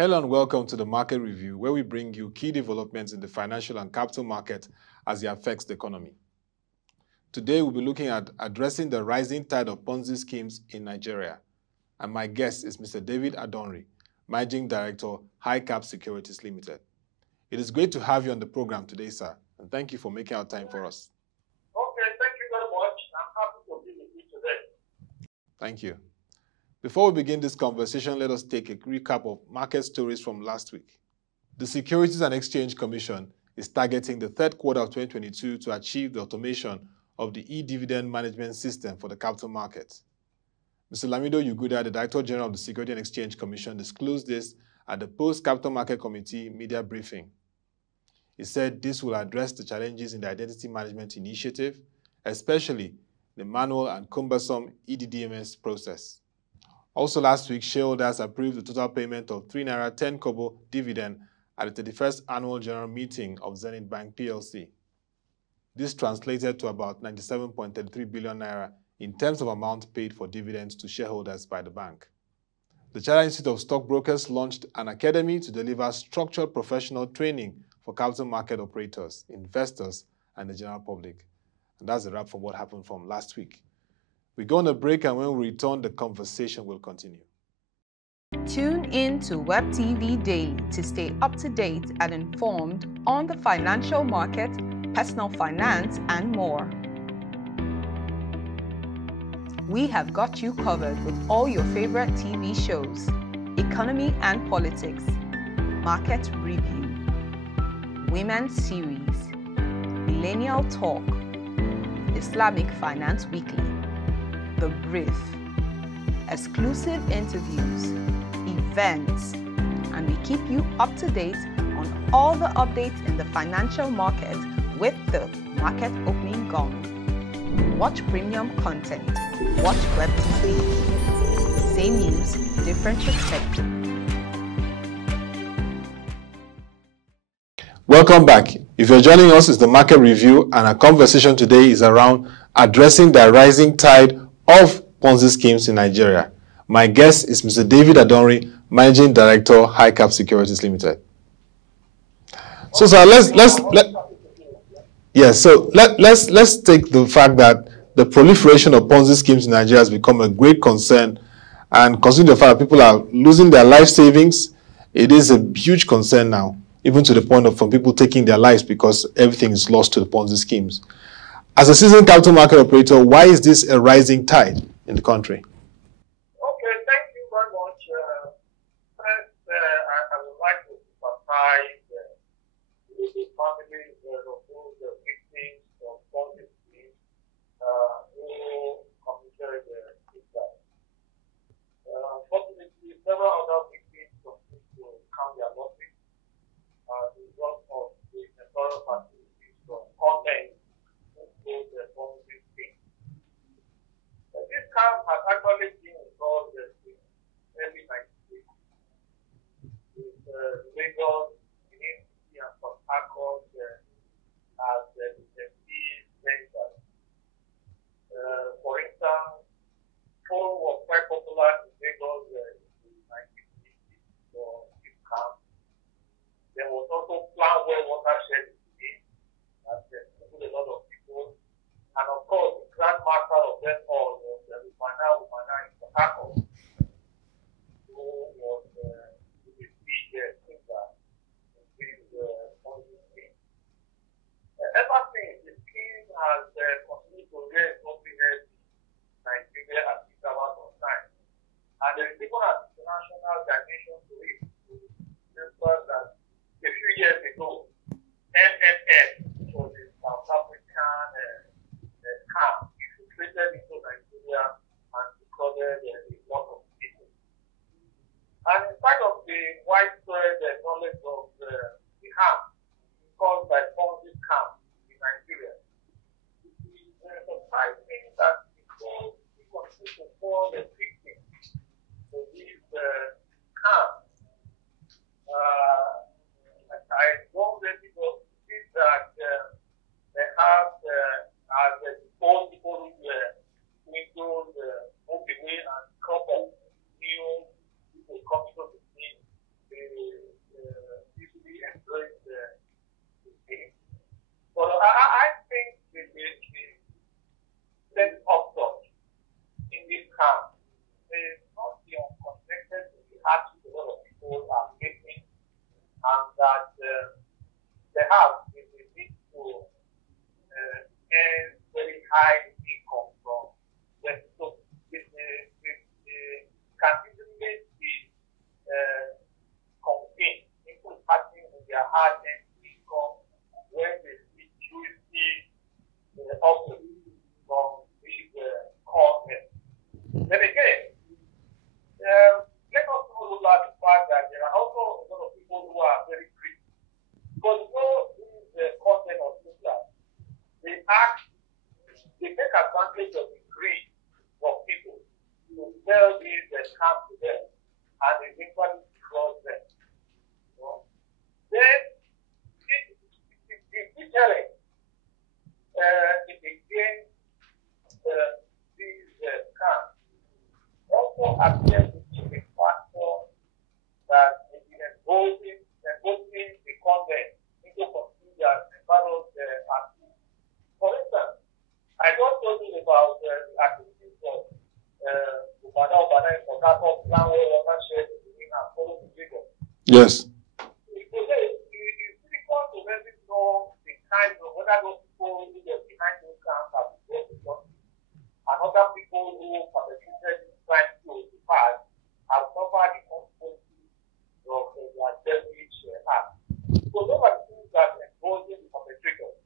Hello and welcome to the Market Review, where we bring you key developments in the financial and capital market as it affects the economy. Today, we'll be looking at addressing the rising tide of Ponzi schemes in Nigeria. And my guest is Mr. David Adonri, Managing Director, HighCap Securities Limited. It is great to have you on the program today, sir, and thank you for making our time for us. Okay, thank you very much. I'm happy to be with you today. Thank you. Before we begin this conversation, let us take a recap of market stories from last week. The Securities and Exchange Commission is targeting the third quarter of 2022 to achieve the automation of the e-dividend management system for the capital markets. Mr. Lamido Yuguda, the Director General of the Securities and Exchange Commission, disclosed this at the Post-Capital Market Committee media briefing. He said this will address the challenges in the identity management initiative, especially the manual and cumbersome EDDMS process. Also last week, shareholders approved the total payment of 3 Naira 10 Kobo dividend at the 31st Annual General Meeting of Zenith Bank PLC. This translated to about 97.33 billion naira in terms of amount paid for dividends to shareholders by the bank. The Chartered Institute of Stockbrokers launched an academy to deliver structured professional training for capital market operators, investors, and the general public. And that's a wrap for what happened from last week. We go on a break, and when we return, the conversation will continue. Tune in to Web TV Daily to stay up to date and informed on the financial market, personal finance, and more. We have got you covered with all your favorite TV shows, economy and politics, market review, women's series, millennial talk, Islamic Finance Weekly, The Brief, exclusive interviews, events, and we keep you up to date on all the updates in the financial market with the market opening gong. Watch premium content. Watch Web TV. Same news, different perspective. Welcome back. If you're joining us, it's the Market Review, and our conversation today is around addressing the rising tide of Ponzi schemes in Nigeria. My guest is Mr. David Adonri, Managing Director, HighCap Securities Limited. So, sir, let's take the fact that the proliferation of Ponzi schemes in Nigeria has become a great concern, and considering the fact that people are losing their life savings, it is a huge concern now, even to the point of from people taking their lives because everything is lost to the Ponzi schemes. As a seasoned capital market operator, why is this a rising tide in the country? Okay, thank you very much. First, I would like to sympathize with the families of those victims of Ponzi schemes who committed suicide. Unfortunately, several other victims continue to count their losses as a result of the embezzlement activities from content. The Ponzi scheme. This scam has actually been involved in early 90s with Lagos, University, and Port Harcourt as the key centers. For instance, phone was quite popular in Lagos in the 1950s for this scam. high income from them. So it can easily be contained into having their hard-earned income when they see also from these content. Then again, let us not rule out the fact that there are also a lot of people who are very greedy. Because you know, these content of Islam, they take advantage of the greed of people to sell these scams to them and eventually fraud them. You know? Then, the challenge is against these scams also appears to be a factor that is involving the content into procedures as part of the activity. For instance, I just told you about the activities of Obada in Port Harcourt, plan where water shares and follow the figure. Yes. It's difficult to really know the kind of whether those people who are behind those camps have been brought to and other people who perpetrated this crime to the past have suffered the consequences of their devilish act. So those are the things that involve the perpetrators.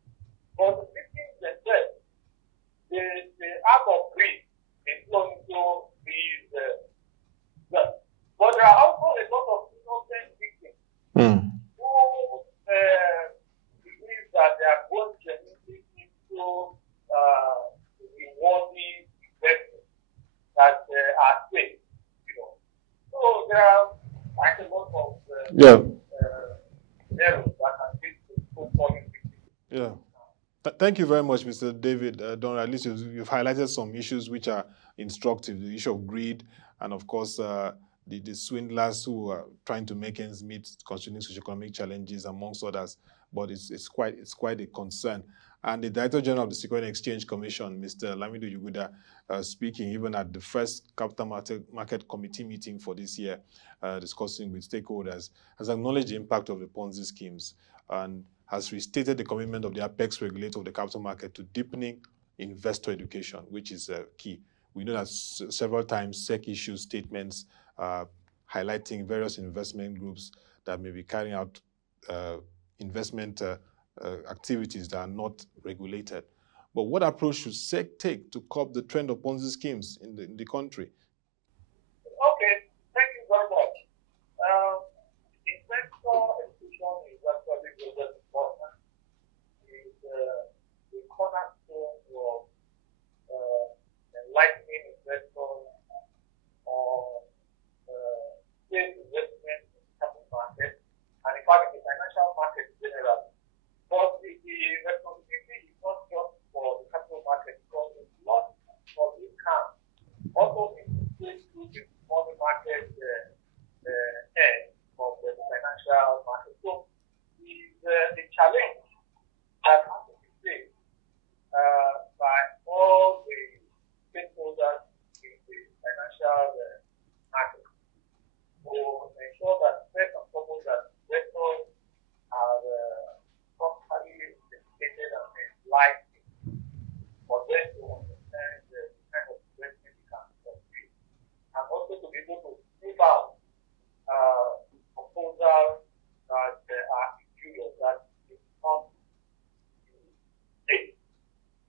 But the victims themselves, the act of greed is going into these but there are also a lot of innocent victims who believe that they are going genuinely into rewarding investments that are safe, you know. So there are quite a lot of errors that can lead to falling victims. Yeah. Thank you very much, Mr. David Adonri. At least you've highlighted some issues which are instructive, the issue of greed, and of course, the swindlers who are trying to make ends meet concerning socioeconomic challenges, amongst others. But it's quite a concern. And the Director General of the Securities and Exchange Commission, Mr. Lamido Yuguda, speaking even at the first Capital Market Committee meeting for this year, discussing with stakeholders, has acknowledged the impact of the Ponzi schemes and has restated the commitment of the apex regulator of the capital market to deepening investor education, which is key. We know that several times SEC issues statements highlighting various investment groups that may be carrying out investment activities that are not regulated. But what approach should SEC take to curb the trend of Ponzi schemes in the country? Okay, thank you very much. Investor education is actually very important. It's the cornerstone of enlightening investors on safe investment in the capital market and in fact in the financial market in general. But the responsibility is not just for the capital market because it's not for this camp. Also, it's to the money market end of the financial market. So, the challenge that has to be faced by all the stakeholders in the financial market to ensure that first and foremost that investors are properly educated and enlightened for them to understand the kind of investment they can pursue, and also to be able to give out proposals that are inferior, that is not safe.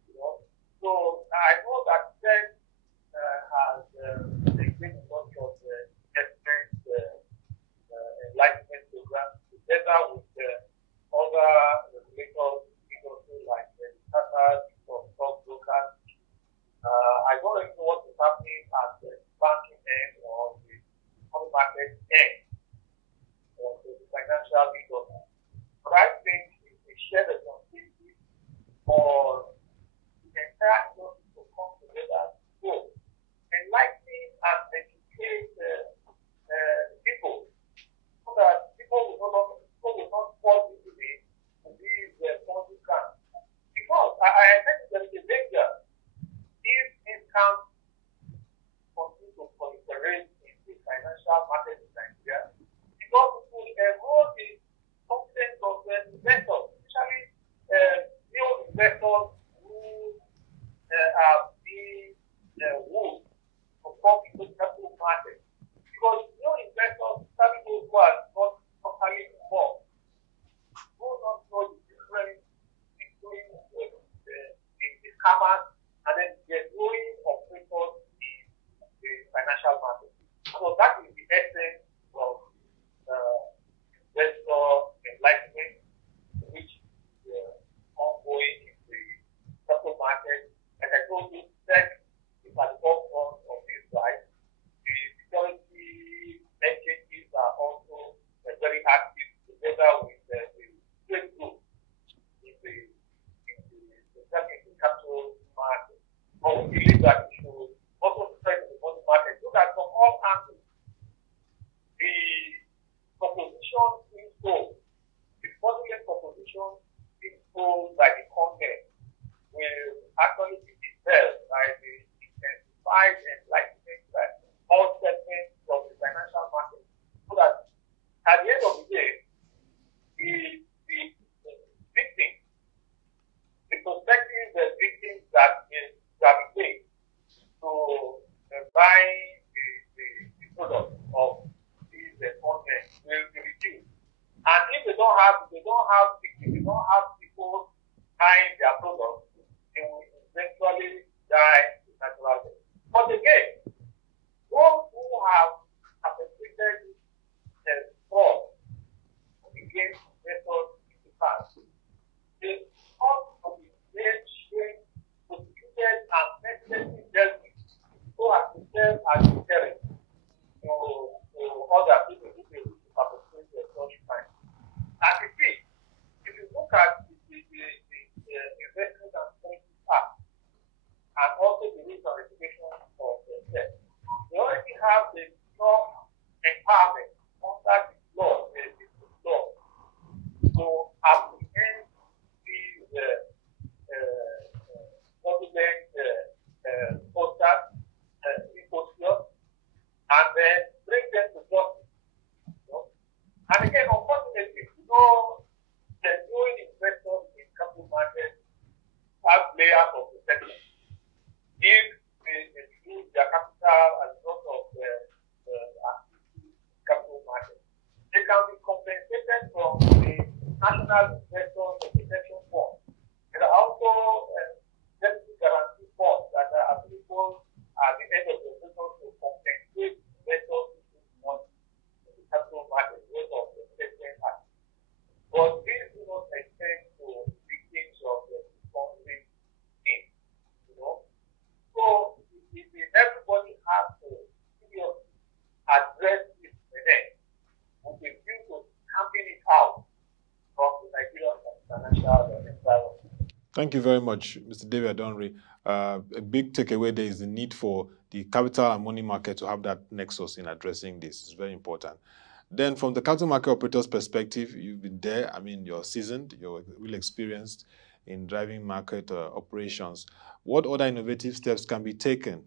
You know? So I know that SEC has taken a lot of investment enlightenment programs together with other regulators, industry like the startups or stockbrokers. I don't really know what is happening at the banking end or the money market end of the financial industry. But I think it's a shared responsibility for the entire industry to come together to enlighten and educate people so that people will not fall into these Ponzi scams. Because I think there is a danger if these scams continue to proliferate in the financial market in Nigeria, because it will erode the confidence of the investors, especially new investors scammers, and then genuine operators in the financial market. So that is the essence of investor enlightenment, which is ongoing in the capital market. Like I told you, SEC is at the forefront of this drive. The security exchanges are also very active together with the trade group in the capital market. But we believe that we should also spread the money market so that from all angles, the proposition being sold, the fraudulent proposition being sold by the content will actually be dispelled by the intensified enlightenment that all segments of the financial market, so that at the end of the day, the victims, the prospective victims that will gravitate to buying the product of these content will be reduced. And if they don't have people buying their product, they will eventually die a natural death. But again, those who have perpetrated fraud against investors in the past, they ought to be shamed, prosecuted, and mercilessly dealt with, so as to serve as deterrent to other people who may wish to perpetrate such crimes. As you see, if you look at the Investment and Securities Act, and also the rules and regulations of the SEC, they already have the strong empowerment under the law, to apprehend these fraudulent posters, impostures, and then bring them to justice. And again, unfortunately, the growing investors in capital markets have layers of protection. If they use their capital as a result of the capital market, they can be compensated from the National Investors Protection Fund. There are also deposit guarantee funds that are applicable at the end of the investors to compensate investors who lose money in the capital market because of the Investment Act. But these do not extend to victims of the Ponzi schemes. So everybody has to seriously address this menace with a view to camping it out from the Nigerian financial environment. Thank you very much, Mr. David Adonri. A big takeaway there is the need for the capital and money market to have that nexus in addressing this. It's very important. Then from the capital market operator's perspective, you've been there. I mean, you're seasoned, you're really experienced in driving market operations. What other innovative steps can be taken,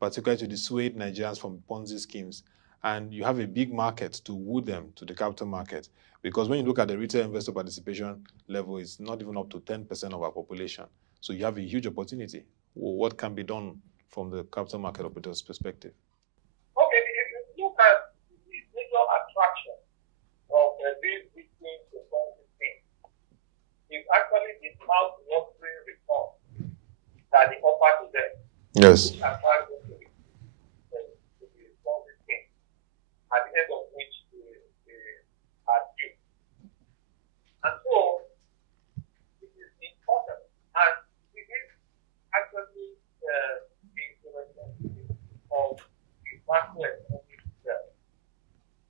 particularly to dissuade Nigerians from Ponzi schemes? And you have a big market to woo them to the capital market. Because when you look at the retail investor participation level, it's not even up to 10% of our population. So you have a huge opportunity. What can be done from the capital market operator's perspective? Okay, if you look at the major attraction of these victims to Ponzi schemes, is actually the mouth-watering return that they offer to them. Yes. Which attracts them to the Ponzi scheme, at the end of which they are due. And so, it is important. And it is actually the implementation of the macroeconomic itself.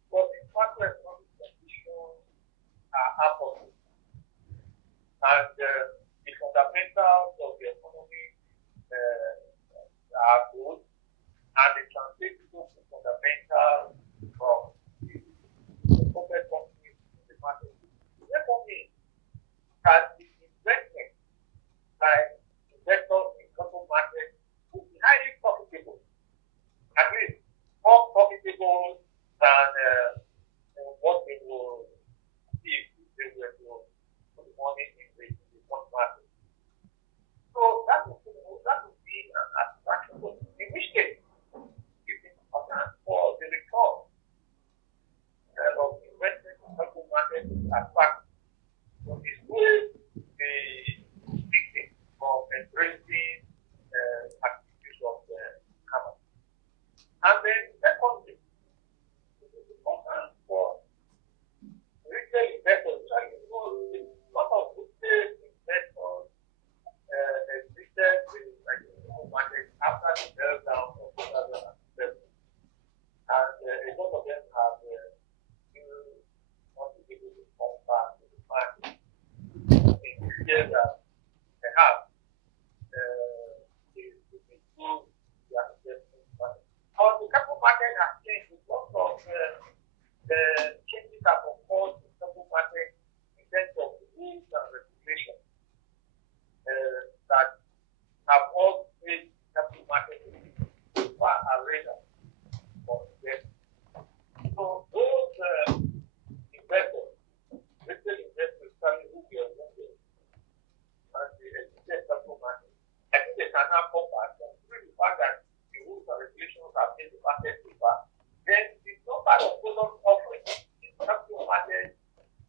But these macroeconomic conditions are opposite. And the fundamentals of the economy are good, and the translatable fundamentals from the corporate companies in the market. Therefore, means that the investment by investors in capital markets will be highly profitable, at least more profitable than what they will achieve if they were to put money in the bond market. So that would be an attraction. In which case, it's important for the return fear that perhaps is improve their investment money. The capital market has changed because of the changes that occurred in the capital market in terms of rules and regulations that have all made capital market super arena for investment. So those investors, retail investors, especially who we are working and the existing capital market, I think they can now come back and through the fact that the rules and regulations have made the market safer, then the number of product offerings in the capital market,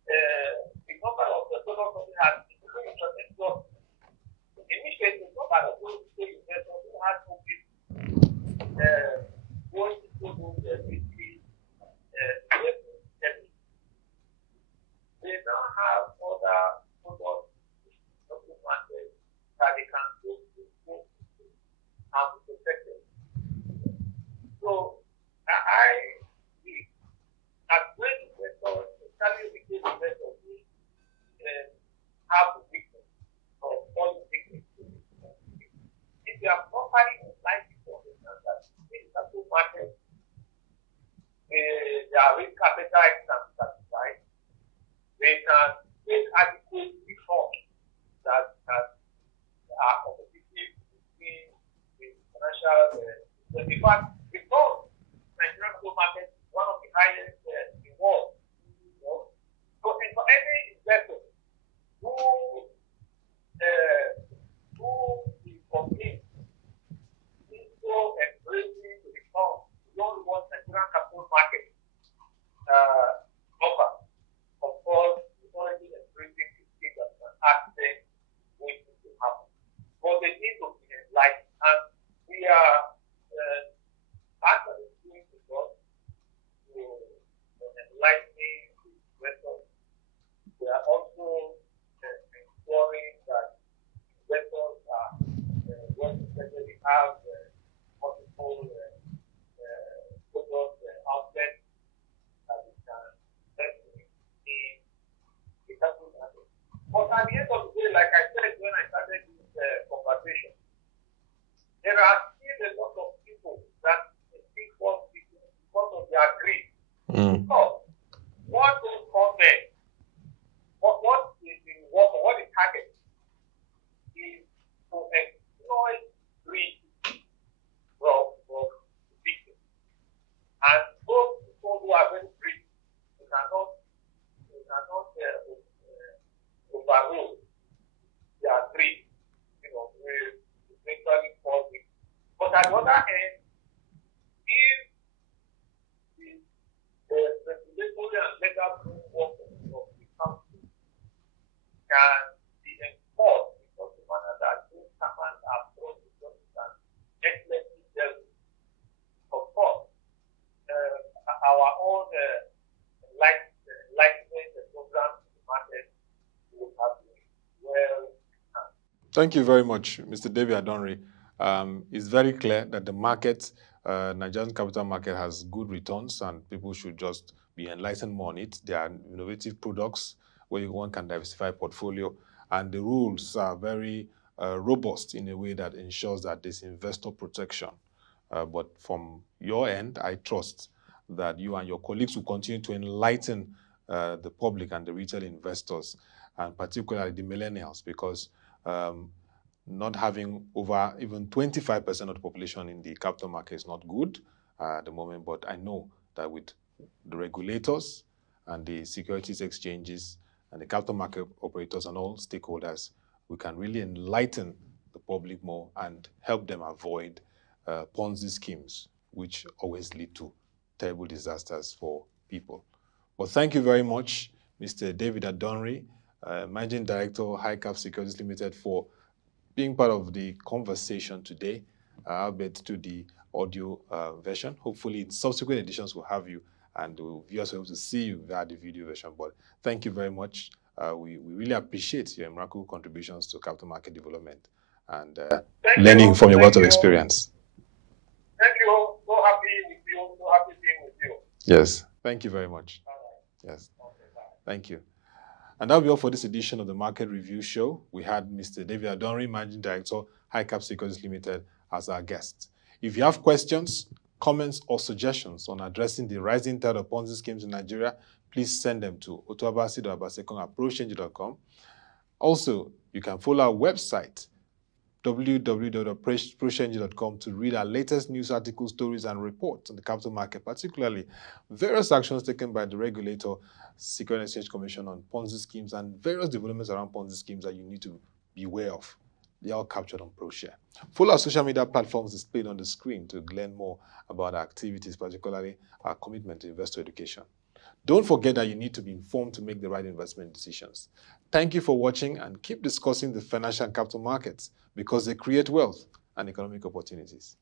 the number of the product offerings has increased tremendously. Initially, the number of those retail investors who had no business going into those weekly investment, they now have other products in the capital market that they can go to and be protected. So, I believe that when investors, especially retail investors, have the weakness of falling victim to this, if they are properly likely to understand that in the capital market, their risk appetite can satisfy, they can take adequate reforms that are competitive between the financial system. In fact, because Nigerian capital market is one of the highest in the world, so for any investor who is convinced into embracing the reform beyond what Nigerian capital market offers, of course, is already embracing the thing that can accident waiting to happen. But they need to be enlightened, and we are actually doing the work to enlightening the investors. We are also ensuring that investors are well they have multiple product outlets that we can invest in the capital market. But at the end of the day, like I said when I started this conversation, there are still a lot of people that think because of their greed. Because what those comments, what is the work, what is target is to exploit greed from the victims. And those people who are very greedy, they cannot overrule their greed, with eventually fall victims. But at the other end, if the regulatory and legal framework of the country can be enforced in such a manner that those commands are brought to justice and excellently dealt with, of course, our own enlightenment programs in the market will have been well. Thank you very much, Mr. David Adonri. It's very clear that the market, Nigerian capital market, has good returns, and people should just be enlightened more on it. There are innovative products where one can diversify portfolio, and the rules are very robust in a way that ensures that there's investor protection. But from your end, I trust that you and your colleagues will continue to enlighten the public and the retail investors, and particularly the millennials, because not having over even 25% of the population in the capital market is not good at the moment. But I know that with the regulators and the securities exchanges and the capital market operators and all stakeholders, we can really enlighten the public more and help them avoid Ponzi schemes, which always lead to terrible disasters for people. Well, thank you very much, Mr. David Adonri, Managing Director, HighCap Securities Limited, for being part of the conversation today. I'll bet to the audio version. Hopefully, in subsequent editions, we'll have you and we'll be able to see you via the video version. But thank you very much. We really appreciate your remarkable contributions to capital market development and learning from your wealth of experience. Thank you. So happy with you. So happy being with you. Yes. Thank you very much. Yes. Thank you. And that'll be all for this edition of the Market Review Show. We had Mr. David Adonri, Managing Director, HighCap Securities Limited, as our guest. If you have questions, comments, or suggestions on addressing the rising tide of Ponzi schemes in Nigeria, please send them to Ottoabasi Abasiekong at proliferation.com. Also, you can follow our website, www.proliferation.com, to read our latest news articles, stories, and reports on the capital market, particularly various actions taken by the regulator, Securities and Exchange Commission, on Ponzi schemes and various developments around Ponzi schemes that you need to be aware of. They're all captured on ProShare. Follow our social media platforms displayed on the screen to learn more about our activities, particularly our commitment to investor education. Don't forget that you need to be informed to make the right investment decisions. Thank you for watching, and keep discussing the financial and capital markets, because they create wealth and economic opportunities.